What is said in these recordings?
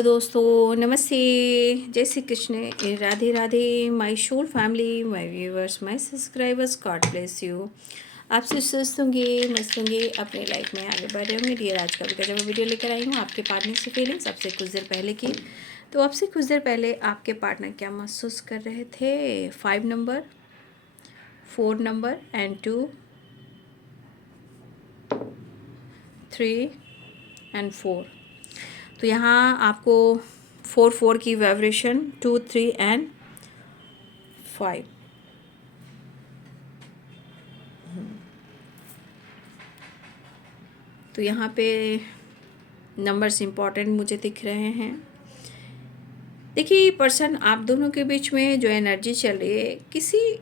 Hello दोस्तों, नमस्ते, जय Shri Krishna, Radhe Radhe. My soul family, my viewers, my subscribers, God bless you. आपसे स्वस्थ होंगे, मस्त होंगे, अपनी लाइफ में आगे बढ़ रहे होंगे। डियर, आज का भी जब वीडियो लेकर आई हूँ आपके पार्टनर से फीलिंग्स आपसे कुछ देर पहले की। तो आपसे कुछ देर पहले आपके पार्टनर क्या महसूस कर रहे थे? 5 नंबर, 4 नंबर एंड 2, 3 एंड 4। तो यहाँ आपको 4 की वाइब्रेशन, 2, 3 एंड 5। तो यहाँ पे नंबर्स इम्पॉर्टेंट मुझे दिख रहे हैं। देखिए, पर्सन आप दोनों के बीच में जो एनर्जी चल रही है,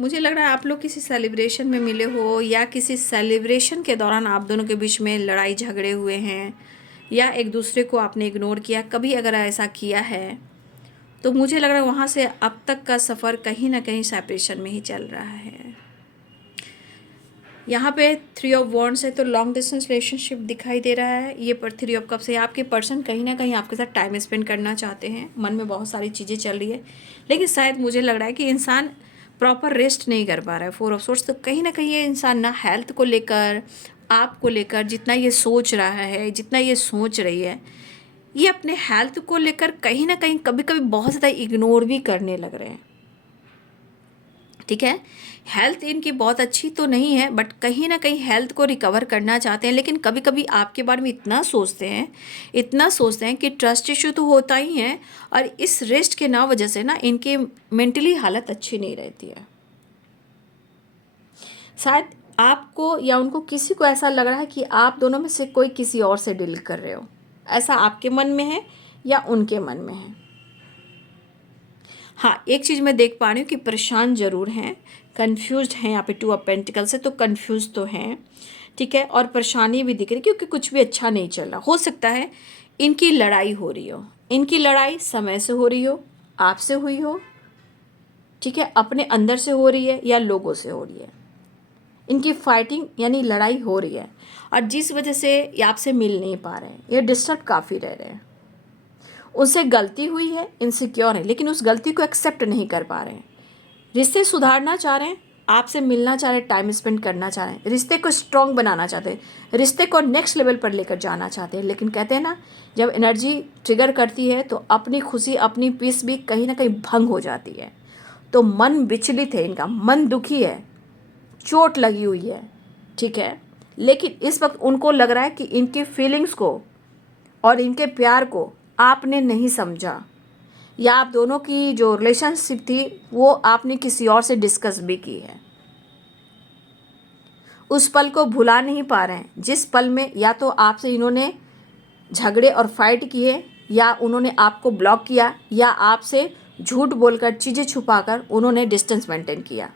मुझे लग रहा है आप लोग किसी सेलिब्रेशन में मिले हो, या किसी सेलिब्रेशन के दौरान आप दोनों के बीच में लड़ाई झगड़े हुए हैं, या एक दूसरे को आपने इग्नोर किया। कभी अगर ऐसा किया है तो मुझे लग रहा है वहाँ से अब तक का सफ़र कहीं ना कहीं सेपरेशन में ही चल रहा है। यहाँ पे 3 ऑफ वॉन्ड्स है, तो लॉन्ग डिस्टेंस रिलेशनशिप दिखाई दे रहा है। ये पर 3 ऑफ कप्स है। आपके पर्सन कहीं ना कहीं आपके साथ टाइम स्पेंड करना चाहते हैं। मन में बहुत सारी चीज़ें चल रही है, लेकिन शायद मुझे लग रहा है कि इंसान प्रॉपर रेस्ट नहीं कर पा रहा है। 4 ऑफ सोर्स, तो कहीं ना कहीं ये इंसान ना हेल्थ को लेकर, आपको लेकर जितना ये सोच रहा है, जितना ये सोच रही है, ये अपने हेल्थ को लेकर कहीं ना कहीं कभी कभी बहुत ज़्यादा इग्नोर भी करने लग रहे हैं। ठीक है, हेल्थ इनकी बहुत अच्छी तो नहीं है, बट कहीं ना कहीं हेल्थ को रिकवर करना चाहते हैं। लेकिन कभी कभी आपके बारे में इतना सोचते हैं कि ट्रस्ट इशू तो होता ही है, और इस रेस्ट के ना वजह से ना इनकी मेंटली हालत अच्छी नहीं रहती है। शायद आपको या उनको, किसी को ऐसा लग रहा है कि आप दोनों में से कोई किसी और से डील कर रहे हो। ऐसा आपके मन में है या उनके मन में है। हाँ, एक चीज़ मैं देख पा रही हूँ कि परेशान ज़रूर हैं, कंफ्यूज्ड हैं। यहाँ पे 2 ऑफ पेंटिकल से तो कंफ्यूज तो हैं, ठीक है, और परेशानी भी दिख रही, क्योंकि कुछ भी अच्छा नहीं चल रहा। हो सकता है इनकी लड़ाई हो रही हो, इनकी लड़ाई समय से हो रही हो, आपसे हुई हो, ठीक है, अपने अंदर से हो रही है या लोगों से हो रही है। इनकी फाइटिंग यानी लड़ाई हो रही है, और जिस वजह से ये आपसे मिल नहीं पा रहे हैं, ये डिस्टर्ब काफ़ी रह रहे हैं। उनसे गलती हुई है, इनसिक्योर है, लेकिन उस गलती को एक्सेप्ट नहीं कर पा रहे हैं। रिश्ते सुधारना चाह रहे हैं, आपसे मिलना चाह रहे हैं, टाइम स्पेंड करना चाह रहे हैं, रिश्ते को स्ट्रॉन्ग बनाना चाहते हैं, रिश्ते को नेक्स्ट लेवल पर लेकर जाना चाहते हैं। लेकिन कहते हैं ना, जब एनर्जी ट्रिगर करती है तो अपनी खुशी, अपनी पीस भी कहीं ना कहीं भंग हो जाती है। तो मन विचलित है, इनका मन दुखी है, चोट लगी हुई है, ठीक है। लेकिन इस वक्त उनको लग रहा है कि इनकी फीलिंग्स को और इनके प्यार को आपने नहीं समझा, या आप दोनों की जो रिलेशनशिप थी वो आपने किसी और से डिस्कस भी की है। उस पल को भुला नहीं पा रहे हैं, जिस पल में या तो आपसे इन्होंने झगड़े और फाइट किए, या उन्होंने आपको ब्लॉक किया, या आपसे झूठ बोलकर, चीज़ें छुपाकर उन्होंने डिस्टेंस मेंटेन किया।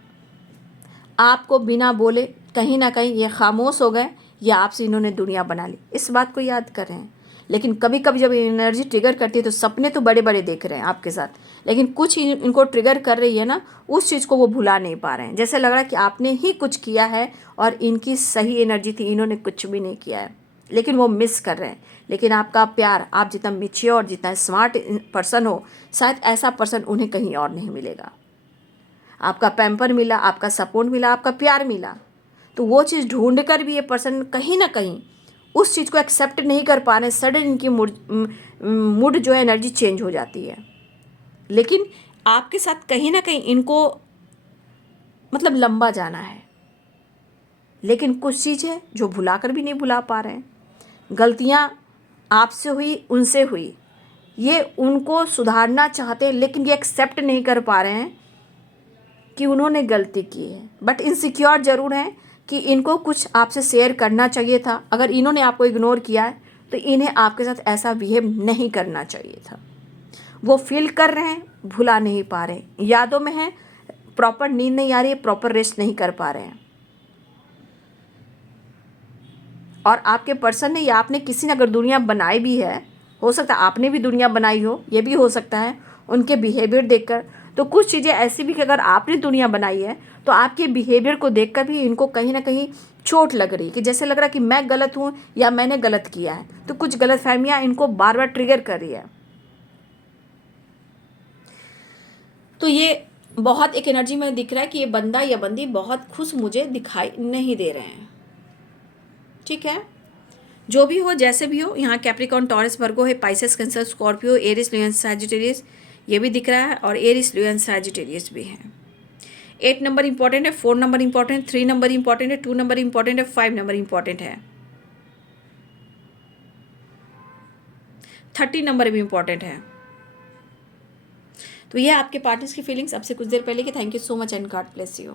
आपको बिना बोले कहीं ना कहीं ये खामोश हो गए, या आपसे इन्होंने दुनिया बना ली। इस बात को याद कर रहे हैं। लेकिन कभी कभी जब एनर्जी ट्रिगर करती है तो सपने तो बड़े बड़े देख रहे हैं आपके साथ, लेकिन कुछ इनको ट्रिगर कर रही है ना, उस चीज़ को वो भुला नहीं पा रहे हैं। जैसे लग रहा है कि आपने ही कुछ किया है और इनकी सही एनर्जी थी, इन्होंने कुछ भी नहीं किया है, लेकिन वो मिस कर रहे हैं। लेकिन आपका प्यार, आप जितना मेच्योर, जितना स्मार्ट पर्सन हो, शायद ऐसा पर्सन उन्हें कहीं और नहीं मिलेगा। आपका पैम्पर मिला, आपका सपोर्ट मिला, आपका प्यार मिला, तो वो चीज़ ढूंढ कर भी ये पर्सन कहीं ना कहीं उस चीज़ को एक्सेप्ट नहीं कर पा रहे। सडन इनकी मूड जो है, एनर्जी चेंज हो जाती है। लेकिन आपके साथ कहीं ना कहीं इनको मतलब लंबा जाना है, लेकिन कुछ चीज़ है जो भुला कर भी नहीं भुला पा रहे हैं। गलतियाँ आपसे हुई, उनसे हुई, ये उनको सुधारना चाहते हैं, लेकिन ये एक्सेप्ट नहीं कर पा रहे हैं कि उन्होंने गलती की है। बट इनसिक्योर ज़रूर हैं कि इनको कुछ आपसे शेयर करना चाहिए था। अगर इन्होंने आपको इग्नोर किया है तो इन्हें आपके साथ ऐसा बिहेव नहीं करना चाहिए था। वो फील कर रहे हैं, भुला नहीं पा रहे, यादों में हैं, प्रॉपर नींद नहीं आ रही है, प्रॉपर रेस्ट नहीं कर पा रहे हैं। और आपके पर्सन ने या आपने, किसी ने अगर दुनिया बनाई भी है, हो सकता है आपने भी दुनिया बनाई हो, ये भी हो सकता है उनके बिहेवियर देखकर, तो कुछ चीज़ें ऐसी भी कि अगर आपने दुनिया बनाई है तो आपके बिहेवियर को देखकर भी इनको कहीं ना कहीं चोट लग रही है, कि जैसे लग रहा है कि मैं गलत हूँ या मैंने गलत किया है। तो कुछ गलतफहमियां इनको बार बार ट्रिगर कर रही है। तो ये बहुत एक एनर्जी में दिख रहा है कि ये बंदा या बंदी बहुत खुश मुझे दिखाई नहीं दे रहे हैं। ठीक है, जो भी हो जैसे भी हो, यहाँ कैप्रिकॉर्न, टॉरस, वर्गो है, Pisces, Cancer, Scorpio, Aries, Leo, Sagittarius ये भी दिख रहा है, और एरिस, लियन, सैजिटेरियस भी है। 8 नंबर इंपॉर्टेंट है, 4 नंबर इंपॉर्टेंट है, 3 नंबर इंपॉर्टेंट है, 2 नंबर इंपॉर्टेंट है, 5 नंबर इंपॉर्टेंट है, 30 नंबर भी इंपॉर्टेंट है। तो ये आपके पार्टनर्स की फीलिंग्स अब से कुछ देर पहले की। Thank you so much and God bless you.